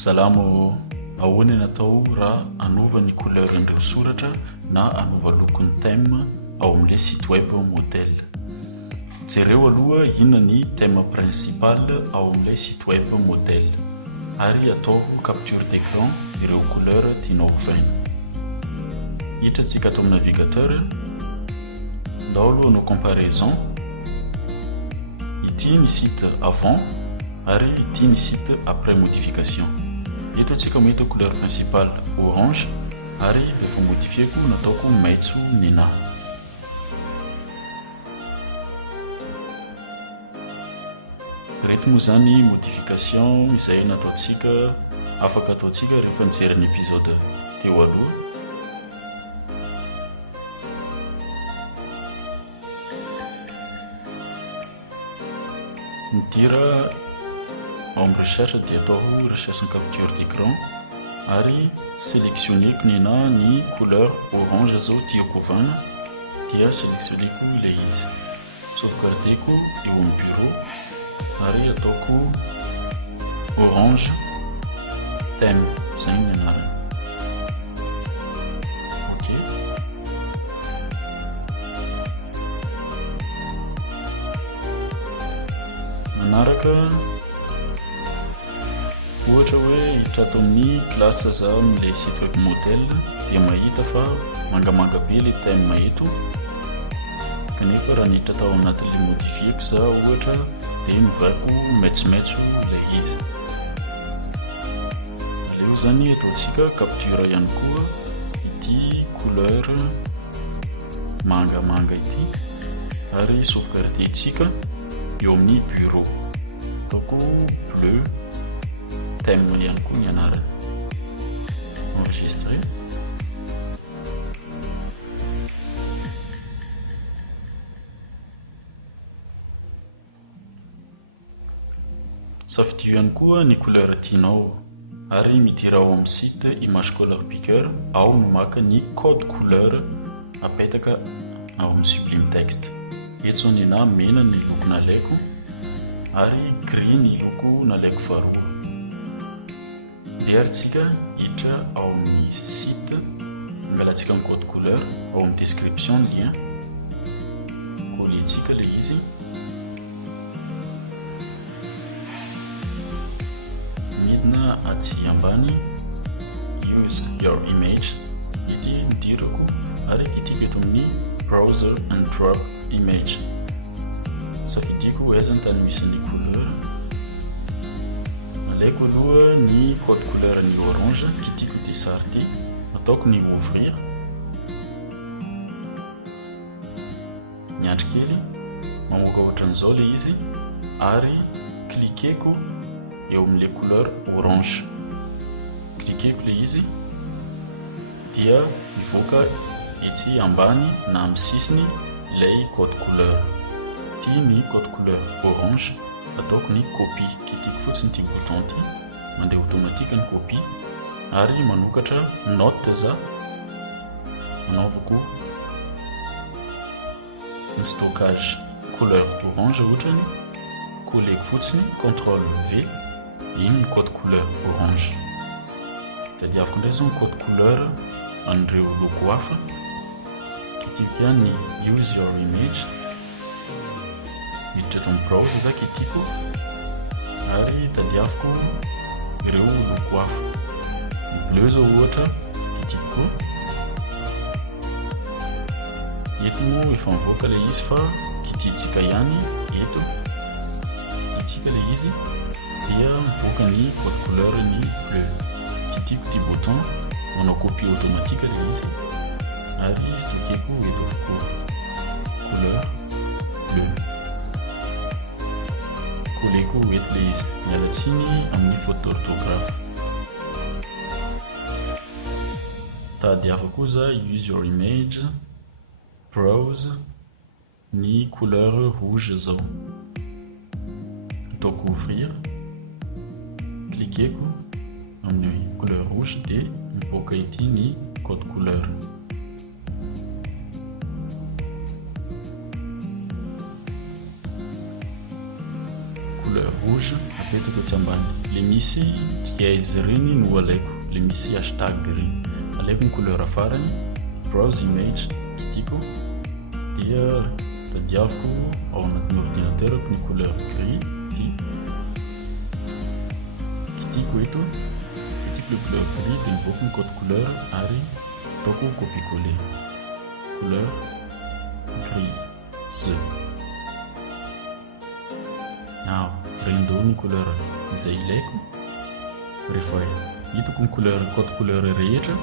Salamo, ahoana natao raha anova ny couleur'ireo soratra na anova lokon'ny thème ao amin'ilay site web modèle. Jereo aloha inona ny thème principal ao amin'ilay site web modèle ary ataovo capture d'écran ireo couleur tianao hovaina. Hitantsika ato amin'ny navigateur, ndao aloha no comparaison. Ity ny site avant ary ity ny site après modification. Eto antsika mahita couleur principale orange ary rehefa modifieko nataoko maitso ninahy. Rehefa moa zany modification izay nataontsika afaka ataontsika rehefa nijery ny épisode teo aloha. Midira ao amin'ny recherche dia atao recherche capture d'écran ary sélectionneko ninahy ny couleur orange zao tiako hovana dia sélectionneko ilay izy. Sauvegardeko eo amin'ny bureau ary ataoko orange thème zay ny anarany. Ok, manaraka ohatra hoe hiditra ato amin'ny classe za amin'ilay site web modèle dia mahita fa mangamanga be ilay thème eto, kanefa raha niditra tao anatin'ilay modifieko za ohatra dia mivaiko maitsomaitso ilay izy. Aleo zany ataontsika capture ihany koa ity couleur mangamanga ity ary sauvegardentsika eo amin'ny bureau. Ataoko bleu thème ihany koa ny anarany. Enregistré. Safidio ihany koa ny couleur tianao ary midira ao amin'ny site image color picker ao no maka ny code couleur apetaka ao amin'ny sublime text. Eto ninahy mena ny loko nalaiko ary gris ny loko nalaiko faharoa. Dia aritsika hiditra ao amin'ny site, angalatsika ny code couleur ao amin'ny description lien, koletsika ilay izy. Midina atsy ambany use your image, ity nidirako ary kitiko eto amin'ny browser and drop image. Safidiko aiza ny tany misy ny couleur. Alaiko aloha ny code couleur ny orange, kitiko ity sary ity, ataoko ny ouvrir. Miandry kely, mamoaka ohatran'izao ilay izy ary klikeko eo amin'ilay couleur orange. Klikeko ilay izy dia mivoaka ety ambany na amin'ny sisiny ilay code couleur. Ity ny code couleur orange, ataoko ny copie. Kitiko fotsiny ity bouton ity, mandeha automatique ny copie ary manokatra note za anaovako ny stockage couleur orange ohatrany, colleko fotsiny CTRL V, iny ny code couleur orange. Tadiaviko indray zao ny code couleur an'ireo loko hafa. Kitiko ihany ny use your image, miditra eto amin'ny browser za kitiko ary tadiaviko ireo loko hafa. Ny bleu zao ohatra kitiko. Eto moa efa mivoaka ilay izy fa kititsika ihany eto, kititsika ilay izy dia mivoaka ny code couleur ny bleu. Kitiko ity bouton, manao copie automatique ilay izy ary stockeko eto couleur bleu. Koleko eto ilay izy. Miala tsiny amin'ny faute d'orthographe. Tadiavako za use your image, browse ny couleur rouge zao. Ataoko ouvrir, klikeko amin'ny couleur rouge dia mivoaka ity ny code couleur. Couleur rouge apetako aty ambany. Le misy dièse reny no alaiko, le misy hashtag reny. Alaiko ny couleur farany, browse image, kitiko dia tadiaviko ao anatin'ny ordinateurako ny couleur gris ty. Kitiko eto, kitiko le couleur gris dia mivoaka ny code couleur ary ataoko copier-coller. Couleur gris ze. Reny daholo ny couleur izay ilaiko. Rehefa hitako ny couleur code couleur rehetra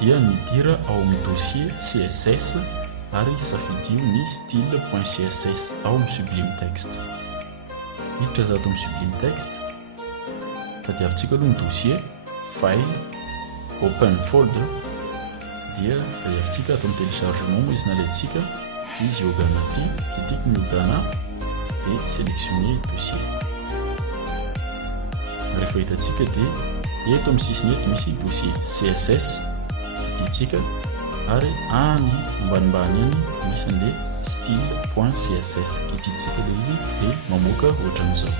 dia midira ao amin'ny dossier CSS ary safidio ny style.css ao amin'ny Sublime Text. Miditra za ato amin'ny Sublime Text, tadiavintsika aloha ny dossier, file, open folder, dia tadiavintsika ato amin'ny téléchargement moa izy nalaintsika, izy iogana ty, kitiko ny iogana dia sélectionner dossier. Rehefa hitantsika dia eto amin'ny sisiny eto misy dossier CSS, kititsika ary any ambanimbany any misy an'ilay style.css, kititsika ilay izy dia mamoaka ohatran'izao.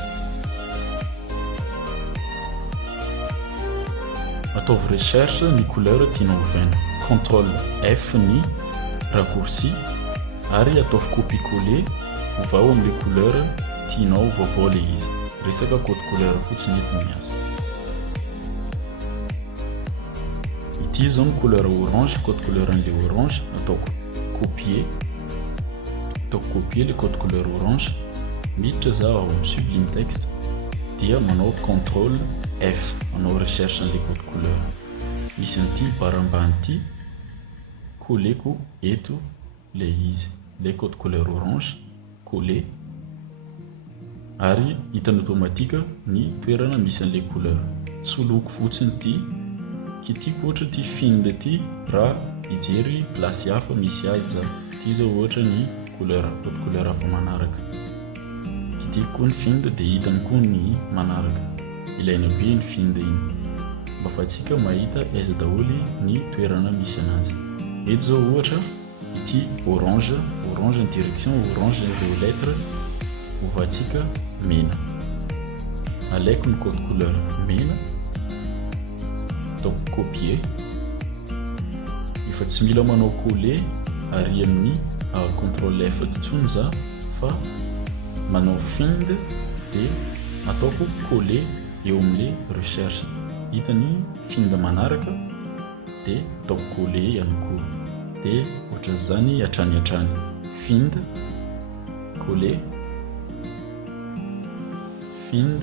Ataovy recherche ny couleur tianao hovaina, CTRL F ny raccourci ary ataovy copier-coller hovao amin'ilay couleur tianao vaovao ilay izy. Resaka code couleur fotsiny eto no miasa. Ity zao ny couleur orange, code couleur an'ilay orange, ataoko copier le code couleur orange. Miditra za ao amin'ny Sublime Text dia manao CTRL F, manao recherche an'ilay code couleur. Misy an'ity barra ambany ity, colleko eto ilay izy, ilay code couleur orange, coller ary hitany automatika ny toerana misy an'ilay couleur. Soloiko fotsiny ity, kitiko ohatra ty find ty raha hijery plasy hafa misy azy za. Ty zao ohatra ny couleur, code couleur hafa manaraka. Kitiko koa ny find dia hitany koa ny manaraka. Ilaina be ny find iny mba ahafahantsika mahita aiza daholo ny toerana misy anazy. Eto zao ohatra ity orange ny direction, orange ireo lettre, hovatsika mena. Alaiko ny code couleur mena, ataoko copier. Efa tsy mila manao coller ary amin'ny CTRL F intsony za, fa manao find dia ataoko coller eo amin'ilay recherche. Hitany find manaraka dia ataoko coller ihany koa. Dia ohatran'izany hatrany. Find, coller, find,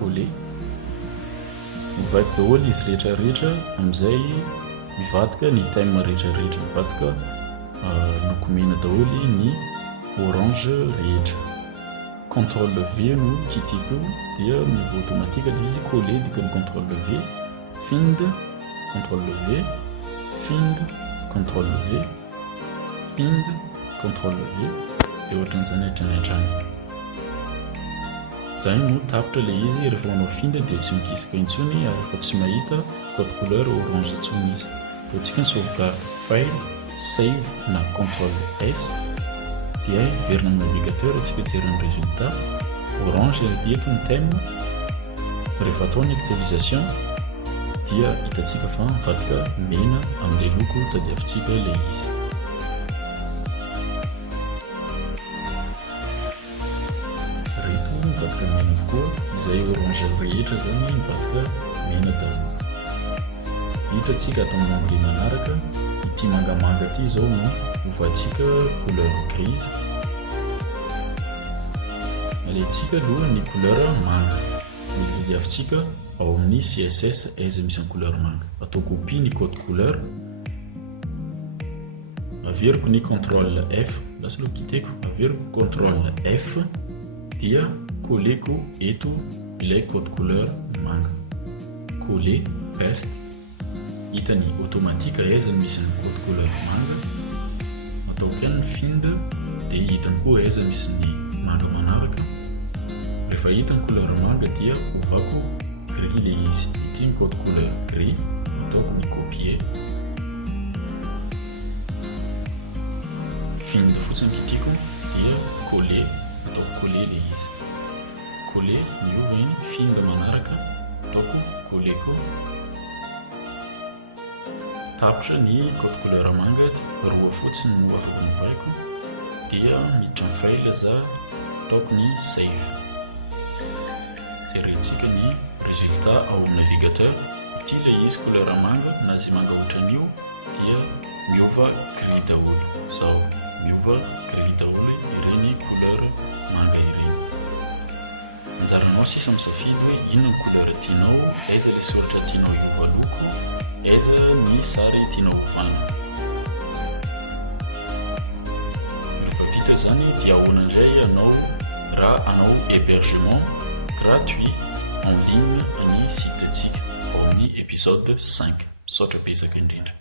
coller. Mivaky daholo izy rehetrarehetra, amin'izay mivadika ny thème rehetrarehetra, mivadika loko mena daholo ny orange rehetra. CTRL V no kitiko dia mivoaka automatika ilay izy coller dika ny CTRL V, find, CTRL V, find, CTRL V, find, CTRL V, dia ohatran'izany hatrany. Zay no tapitra ilay izy. Rehefa manao find dia tsy mikisaka intsony ary rehefa tsy mahita code couleur orange intsony izy. Ataontsika ny sauvegarde, file, save na CTRL S dia hiverina amin'ny navigateur antsika hijerena ny résultat. Orange eto ny thème. Rehefa atao ny actualisation dia hitantsika fa mivadika mena amin'ilay loko tadiavintsika ilay izy. Reto mivadika mena avokoa, izay orange rehetra zany mivadika mena daholo. Hitantsika ato amin'ny onglet manaraka, ity mangamanga ity zao no hovatsika couleur grise. Alaintsika aloha ny couleur manga, tadiavintsika ao amin'ny CSS aiza misy ny couleur manga. Atao copie ny code couleur, averiko ny CTRL F, lasa aloha kiteko, averiko CTRL F dia colleko eto ilay code couleur manga. Coller, paste, hitany automatika aiza misy ny code couleur manga. Ataoko ihany ny find dia hitany koa aiza misy ny manga manaraka. Rehefa hitany couleur manga dia hovako gris ilay izy. Ity ny code couleur gris, ataoko ny copier. Find fotsiny kitiko dia coller, ataoko coller ilay izy. coller miova iny finga manaraka ataoko coller koa tapitra ny code couleur manga roa fotsiny no afaka novaiko dia miditra ny file za ataoko ny save jerentsika ny résultat ao amin'ny navigateur ity ilay izy couleur manga na zay manga ohatran'io dia miova gris daholo zao miova gris daholo ireny couleur manga ireny anjaranao sisa misafidy hoe inona ny couleur tianao aiza ilay soratra tianao hiova loko aiza ny sary tianao ovana rehefa vita zany dia ahoana indray anao raha anao hébergement gratuit en ligne ny site antsika ao amin'ny épisode 5 misaotra betsaka indrindra